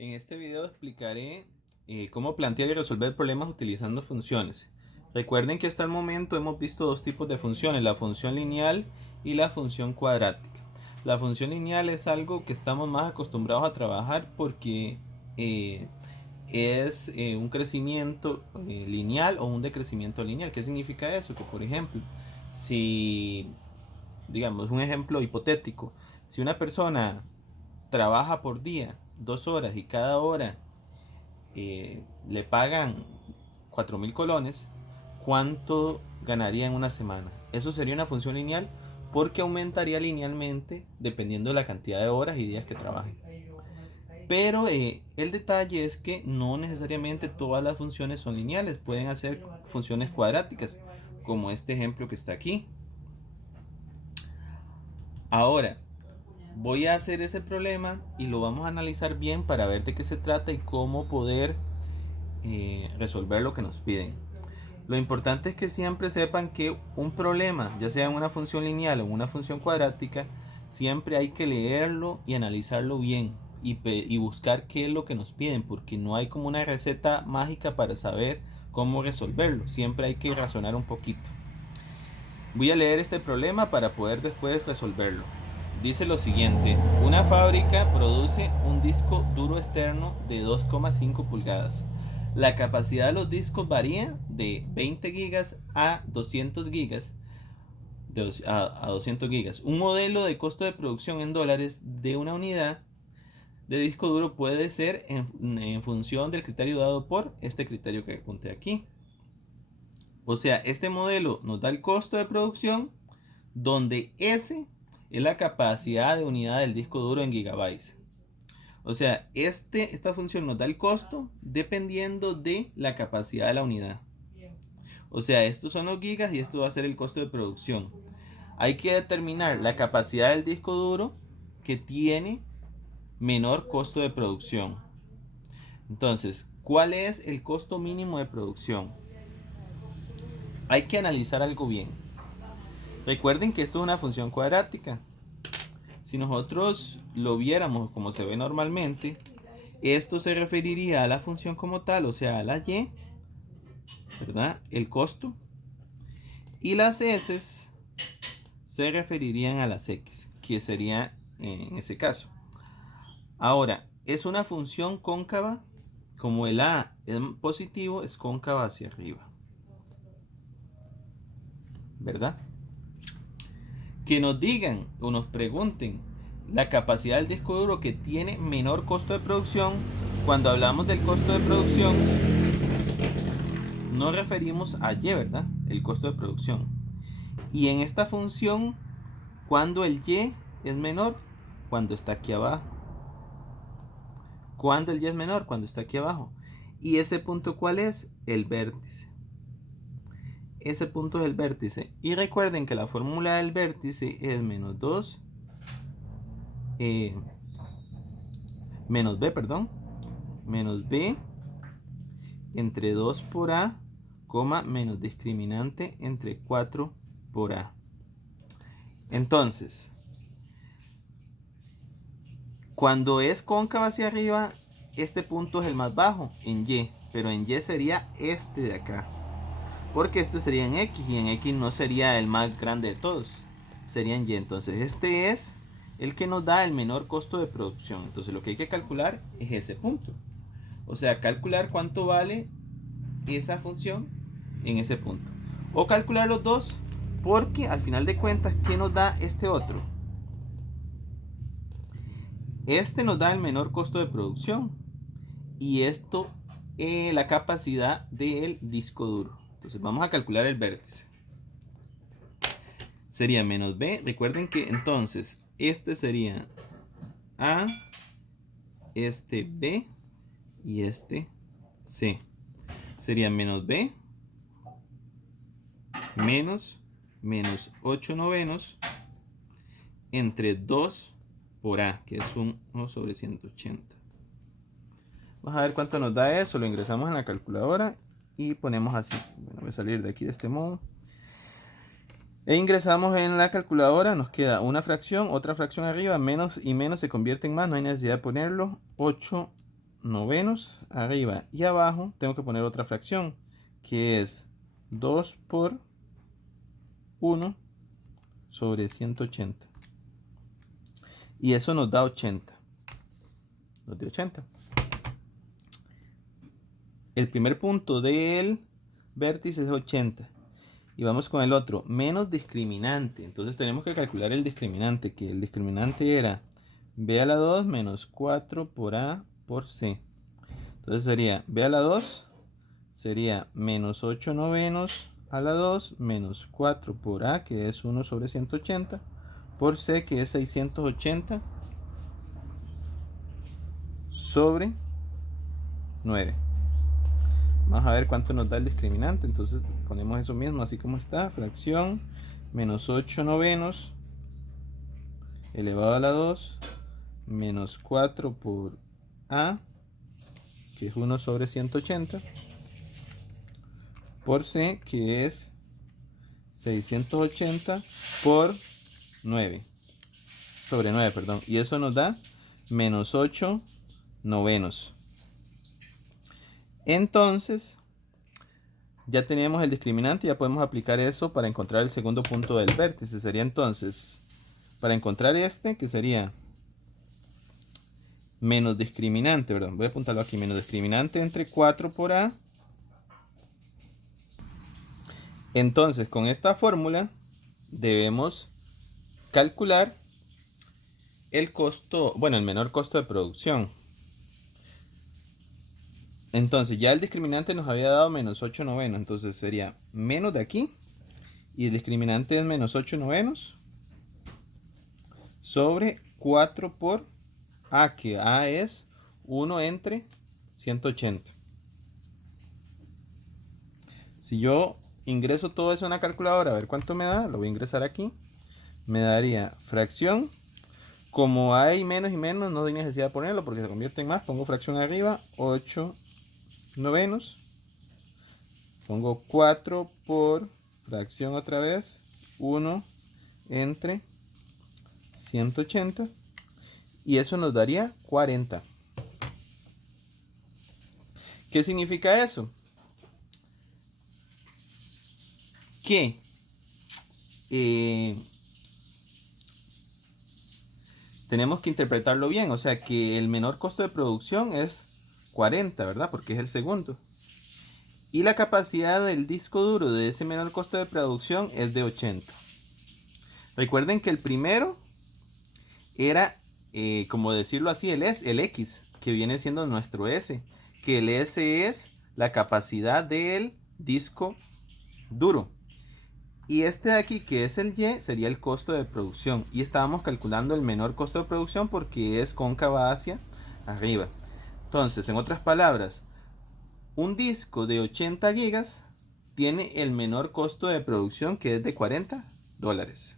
En este video explicaré cómo plantear y resolver problemas utilizando funciones. Recuerden que hasta el momento hemos visto dos tipos de funciones, la función lineal y la función cuadrática. La función lineal es algo que estamos más acostumbrados a trabajar porque es un crecimiento lineal o un decrecimiento lineal. ¿Qué significa eso? Que por ejemplo, si, digamos, un ejemplo hipotético, si una persona trabaja por día 2 horas y cada hora le pagan 4.000 colones, ¿cuánto ganaría en una semana? Eso sería una función lineal porque aumentaría linealmente dependiendo de la cantidad de horas y días que trabaje. Pero el detalle es que no necesariamente todas las funciones son lineales, pueden hacer funciones cuadráticas, como este ejemplo que está aquí. Ahora, voy a hacer ese problema y lo vamos a analizar bien para ver de qué se trata y cómo poder resolver lo que nos piden. Lo importante es que siempre sepan que un problema, ya sea en una función lineal o en una función cuadrática, siempre hay que leerlo y analizarlo bien y buscar qué es lo que nos piden, porque no hay como una receta mágica para saber cómo resolverlo. Siempre hay que razonar un poquito. Voy a leer este problema para poder después resolverlo. Dice lo siguiente: una fábrica produce un disco duro externo de 2,5 pulgadas. La capacidad de los discos varía de 20 gigas a 200 gigas. A 200 gigas. Un modelo de costo de producción en dólares de una unidad de disco duro puede ser en función del criterio dado por este criterio que apunté aquí. O sea, este modelo nos da el costo de producción donde S es la capacidad de unidad del disco duro en gigabytes. O sea, esta función nos da el costo dependiendo de la capacidad de la unidad. O sea, estos son los gigas y esto va a ser el costo de producción. Hay que determinar la capacidad del disco duro que tiene menor costo de producción. Entonces, ¿cuál es el costo mínimo de producción? Hay que analizar algo bien. Recuerden que esto es una función cuadrática. Si nosotros lo viéramos como se ve normalmente, esto se referiría a la función como tal, o sea, a la y, ¿verdad? El costo. Y las s se referirían a las x, que sería en ese caso. Ahora, es una función cóncava, como el a es positivo, es cóncava hacia arriba, ¿verdad? Que nos digan o nos pregunten la capacidad del disco duro que tiene menor costo de producción. Cuando hablamos del costo de producción, nos referimos a Y, ¿verdad? El costo de producción. Y en esta función, cuando el Y es menor, cuando está aquí abajo. Cuando el Y es menor, cuando está aquí abajo. ¿Y ese punto cuál es? El vértice. Ese punto es el vértice. Y recuerden que la fórmula del vértice es menos 2, menos B, perdón. Menos B entre 2 por A, menos discriminante entre 4 por A. Entonces, cuando es cóncava hacia arriba, este punto es el más bajo en Y, pero en Y sería este de acá, porque este sería en X y en X no sería el más grande de todos, sería en Y. Entonces este es el que nos da el menor costo de producción. Entonces lo que hay que calcular es ese punto, o sea, calcular cuánto vale esa función en ese punto, o calcular los dos, porque al final de cuentas, ¿qué nos da este otro? Este nos da el menor costo de producción y esto la capacidad del disco duro. Entonces vamos a calcular el vértice. Sería menos B. Recuerden que entonces este sería A, este B y este C. Sería menos B menos 8 novenos entre 2 por A, que es 1 sobre 180. Vamos a ver cuánto nos da eso. Lo ingresamos en la calculadora y ponemos así. Bueno, voy a salir de aquí de este modo. E ingresamos en la calculadora. Nos queda una fracción, otra fracción arriba. Menos y menos se convierte en más. No hay necesidad de ponerlo. 8 novenos arriba y abajo tengo que poner otra fracción que es 2 por 1 sobre 180 y eso nos da 80. Nos dio 80. El primer punto del vértice es 80 y vamos con el otro, menos discriminante. Entonces tenemos que calcular el discriminante, que el discriminante era b a la 2 menos 4 por a por c. Entonces sería b a la 2 sería menos 8 novenos a la 2 menos 4 por a, que es 1 sobre 180, por c, que es 680 sobre 9. Vamos a ver cuánto nos da el discriminante. Entonces ponemos eso mismo así como está, fracción menos 8 novenos elevado a la 2 menos 4 por a, que es 1 sobre 180, por c, que es 680 por 9 sobre 9, perdón, y eso nos da menos 8 novenos. Entonces ya tenemos el discriminante, ya podemos aplicar eso para encontrar el segundo punto del vértice. Sería entonces, para encontrar este, que sería menos discriminante, ¿verdad? Voy a apuntarlo aquí, menos discriminante entre 4 por a. Entonces, con esta fórmula debemos calcular el costo, bueno, el menor costo de producción. Entonces, ya el discriminante nos había dado menos 8 novenos, entonces sería menos de aquí, y el discriminante es menos 8 novenos sobre 4 por a, que a es 1 entre 180. Si yo ingreso todo eso en una calculadora, a ver cuánto me da, lo voy a ingresar aquí, me daría fracción, como hay menos y menos, no hay necesidad de ponerlo porque se convierte en más, pongo fracción arriba, 8 novenos, pongo 4 por fracción otra vez, 1 entre 180, y eso nos daría 40. ¿Qué significa eso? Que tenemos que interpretarlo bien, o sea que el menor costo de producción es 40, ¿verdad? Porque es el segundo. Y la capacidad del disco duro de ese menor costo de producción es de 80. Recuerden que el primero era, como decirlo así, el X, que viene siendo nuestro S, que el S es la capacidad del disco duro. Y este de aquí, que es el Y, sería el costo de producción. Y estábamos calculando el menor costo de producción porque es cóncava hacia arriba. Entonces, en otras palabras, un disco de 80 gigas tiene el menor costo de producción, que es de $40.